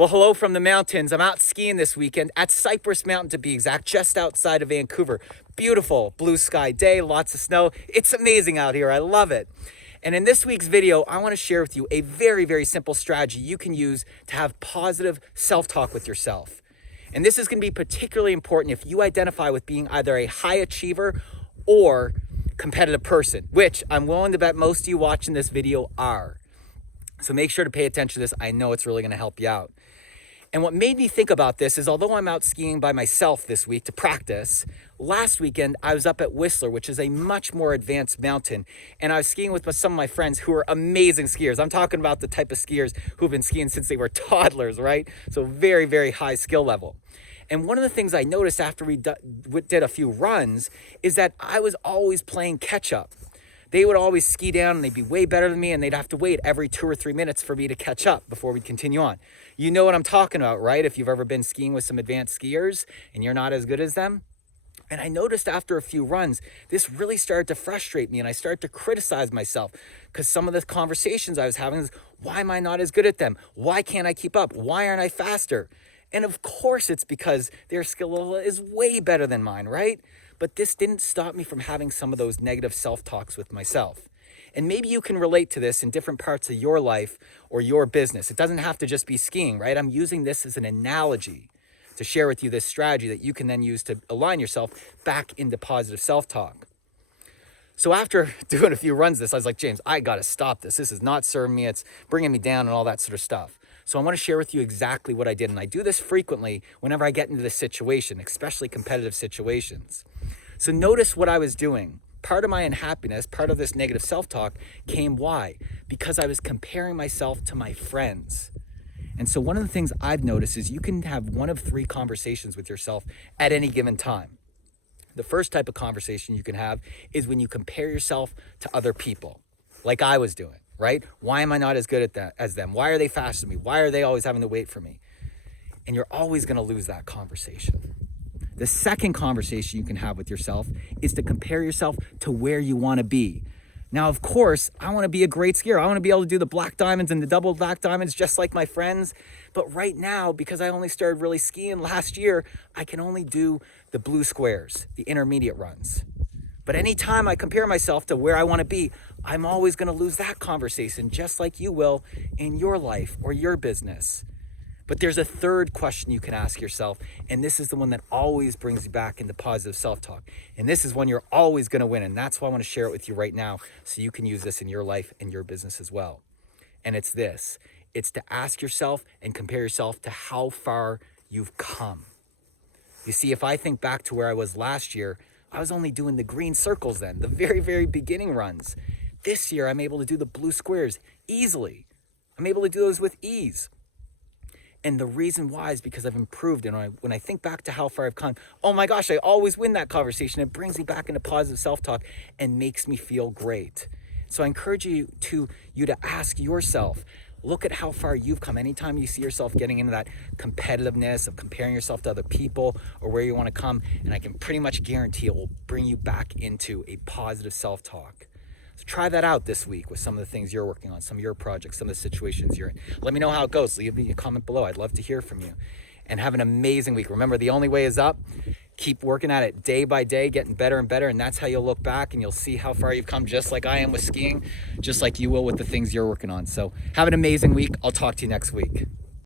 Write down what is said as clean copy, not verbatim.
Well, hello from the mountains. I'm out skiing this weekend at Cypress Mountain to be exact, just outside of Vancouver. Beautiful blue sky day, lots of snow. It's amazing out here. I love it. And in this week's video, I want to share with you a very, very simple strategy you can use to have positive self-talk with yourself. And this is going to be particularly important if you identify with being either a high achiever or competitive person, which I'm willing to bet most of you watching this video are. So make sure to pay attention to this. I know it's really going to help you out. And what made me think about this is, although I'm out skiing by myself this week to practice, last weekend I was up at Whistler, which is a much more advanced mountain. And I was skiing with some of my friends who are amazing skiers. I'm talking about the type of skiers who've been skiing since they were toddlers, right? So very, very high skill level. And one of the things I noticed after we did a few runs is that I was always playing catch up. They would always ski down and they'd be way better than me, and they'd have to wait every 2 or 3 minutes for me to catch up before we'd continue on. You know what I'm talking about, right? If you've ever been skiing with some advanced skiers and you're not as good as them. And I noticed after a few runs, this really started to frustrate me, and I started to criticize myself because some of the conversations I was having is, why am I not as good at them? Why can't I keep up? Why aren't I faster? And of course it's because their skill level is way better than mine, right? But this didn't stop me from having some of those negative self-talks with myself. And maybe you can relate to this in different parts of your life or your business. It doesn't have to just be skiing, right? I'm using this as an analogy to share with you this strategy that you can then use to align yourself back into positive self-talk. So after doing a few runs this, I was like, James, I got to stop this. This is not serving me. It's bringing me down and all that sort of stuff. So I want to share with you exactly what I did. And I do this frequently whenever I get into this situation, especially competitive situations. So notice what I was doing. Part of my unhappiness, part of this negative self-talk came why? Because I was comparing myself to my friends. And so one of the things I've noticed is you can have one of 3 conversations with yourself at any given time. The first type of conversation you can have is when you compare yourself to other people, like I was doing, right? Why am I not as good at that as them? Why are they faster than me? Why are they always having to wait for me? And you're always going to lose that conversation. The second conversation you can have with yourself is to compare yourself to where you want to be. Now, of course, I want to be a great skier. I want to be able to do the black diamonds and the double black diamonds just like my friends. But right now, because I only started really skiing last year, I can only do the blue squares, the intermediate runs. But anytime I compare myself to where I want to be, I'm always going to lose that conversation, just like you will in your life or your business. But there's a third question you can ask yourself, and this is the one that always brings you back into positive self-talk. And this is one you're always going to win, and that's why I want to share it with you right now so you can use this in your life and your business as well. And it's this. It's to ask yourself and compare yourself to how far you've come. You see, if I think back to where I was last year, I was only doing the green circles then, the very, very beginning runs. This year, I'm able to do the blue squares easily. I'm able to do those with ease. And the reason why is because I've improved. And when I think back to how far I've come, oh my gosh, I always win that conversation. It brings me back into positive self-talk and makes me feel great. So I encourage you to ask yourself, look at how far you've come. Anytime you see yourself getting into that competitiveness of comparing yourself to other people or where you want to come, and I can pretty much guarantee it will bring you back into a positive self-talk. So try that out this week with some of the things you're working on, some of your projects, some of the situations you're in. Let me know how it goes. Leave me a comment below. I'd love to hear from you. And have an amazing week. Remember, the only way is up. Keep working at it day by day, getting better and better. And that's how you'll look back and you'll see how far you've come, just like I am with skiing, just like you will with the things you're working on. So have an amazing week. I'll talk to you next week.